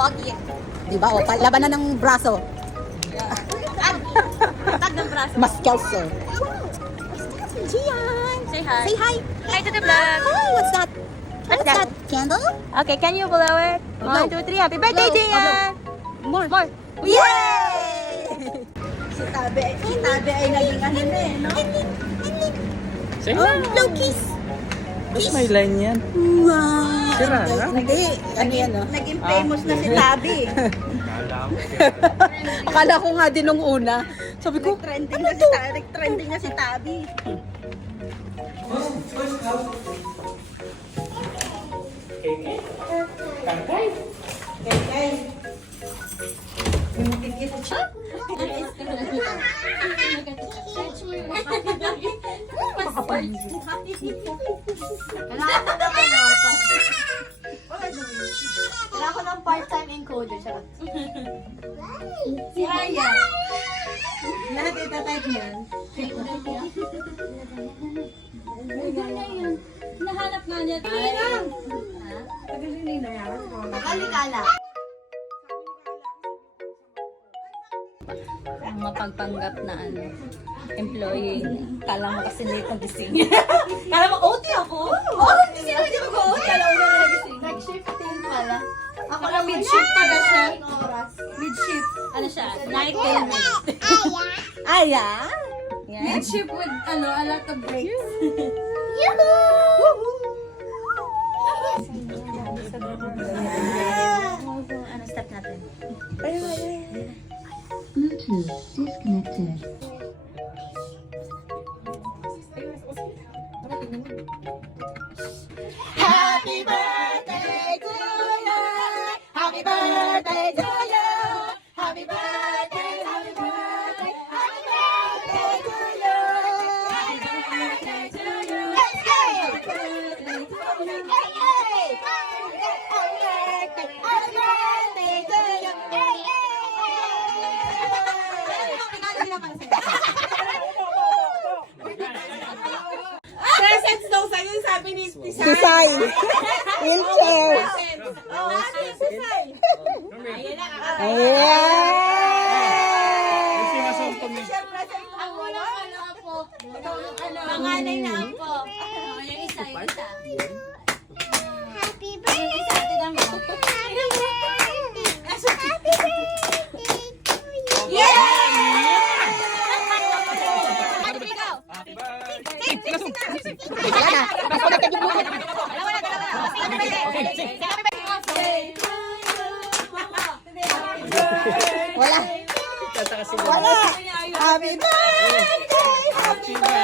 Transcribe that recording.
pogi. Diba? O, labanan ng braso. Tag ng braso. Maskelso. Gian! Say hi. Say hi! Hi to the vlog. Hi! What's that? What's that? Candle? Okay, can you blow it? Blow. 1, 2, 3. Happy birthday, Blow. Gian! More. More. Yay! Si Tabi ay naging ano na eh, no? Sige Oh, na. blow kiss! Tapos may line yan. Wow! Sira na? Hindi. Ano yan, no? Naging famous na si Tabi. Akala ko nga din nung una. Sabi ko, Nag-trending na si Tabi. Kay. Bumukit-kit siya. Wala ko ng part-time encoder. Charot. Si Aya. Lahat itatype niyan. Nahanap nga niya. Nakalikala. Ang mapagpanggap na ano, employee. Kala mo kasi late nagising. Kala mo, OT ako? Hindi sila hindi mag-OT. Kala mo na nagising. Nag-shifting pala. Ako lang mid-shift pala siya. Mid-shift. Ano siya? Night and night. Aya! Yan. Mid-shift with a lot of breaks. Ano step natin? Bluetooth disconnected. Happy birthday to you! Happy birthday to you! Happy birthday, happy birthday, happy birthday to you! Happy birthday to you! Hey, hey! Happy birthday to you! Hey, hey! Happy birthday to you! Hey, Presents daw sa'yo, sabi ni Tisay. Tisay! Wheelchair! Oh, sabi ni Tisay. Ayan! Ang walang ano po. Panganay na po. Yung isa, yung isa. Happy birthday! Happy birthday to you! Wala na! Disconnected yung Bluetooth! Wala! Wala! Happy birthday! Happy birthday!